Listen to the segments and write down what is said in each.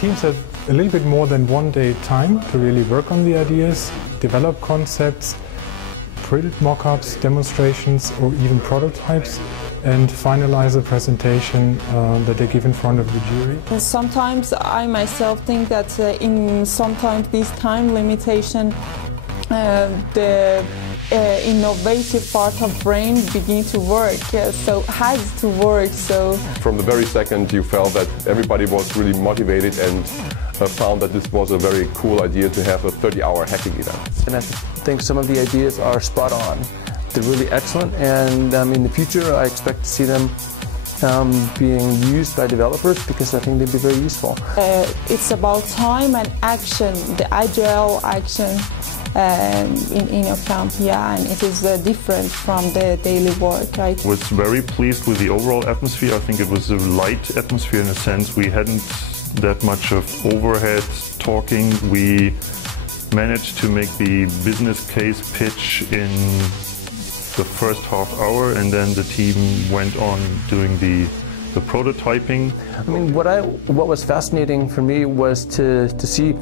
Teams have a little bit more than 1 day time to really work on the ideas, develop concepts, build mock-ups, demonstrations or even prototypes, and finalize a presentation that they give in front of the jury. And sometimes I myself think that sometimes this time limitation, the innovative part of brain begin to work, so has to work. So from the very second you felt that everybody was really motivated and found that this was a very cool idea to have a 30-hour hacking event. And I think some of the ideas are spot on. They're really excellent, and in the future I expect to see them being used by developers because I think they'd be very useful. It's about time and action, the agile action in InnoCamp, yeah, and it is different from the daily work, right? I was very pleased with the overall atmosphere. I think it was a light atmosphere in a sense. We hadn't that much of overhead talking. We managed to make the business case pitch in the first half hour, and then the team went on doing the prototyping. I mean, what was fascinating for me was to see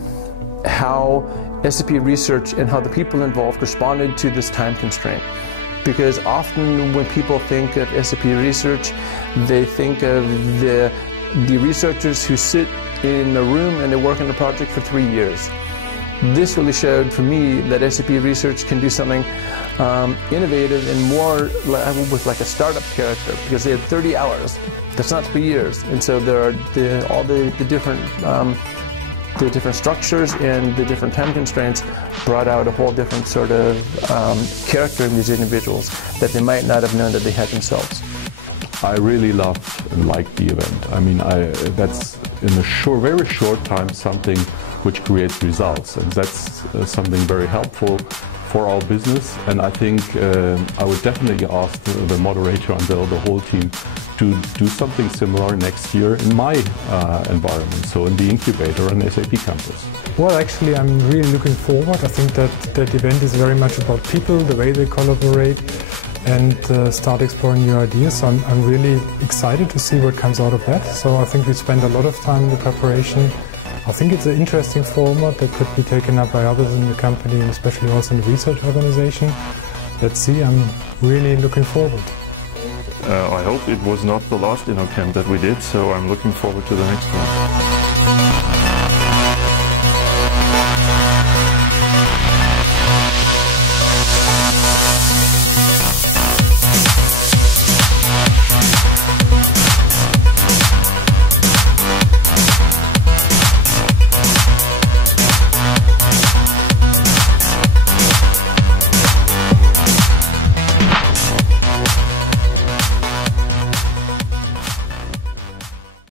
how SAP research and how the people involved responded to this time constraint. Because often when people think of SAP research, they think of the researchers who sit in a room and they work on a project for 3 years. This really showed for me that SAP research can do something innovative and more with like a startup character, because they had 30 hours. That's not 3 years. And so there are all the different structures and the different time constraints brought out a whole different sort of character in these individuals that they might not have known that they had themselves. I really love and like the event. I mean, that's in a very short time something which creates results, and that's something very helpful for our business. And I think I would definitely ask the moderator and the whole team to do something similar next year in my environment, so in the incubator on SAP campus. Well, actually, I'm really looking forward. I think that event is very much about people, the way they collaborate, and start exploring new ideas. So I'm really excited to see what comes out of that. So I think we spent a lot of time in the preparation. I think it's an interesting format that could be taken up by others in the company, and especially also in the research organization. Let's see, I'm really looking forward. I hope it was not the last InnoCamp that we did, so I'm looking forward to the next one.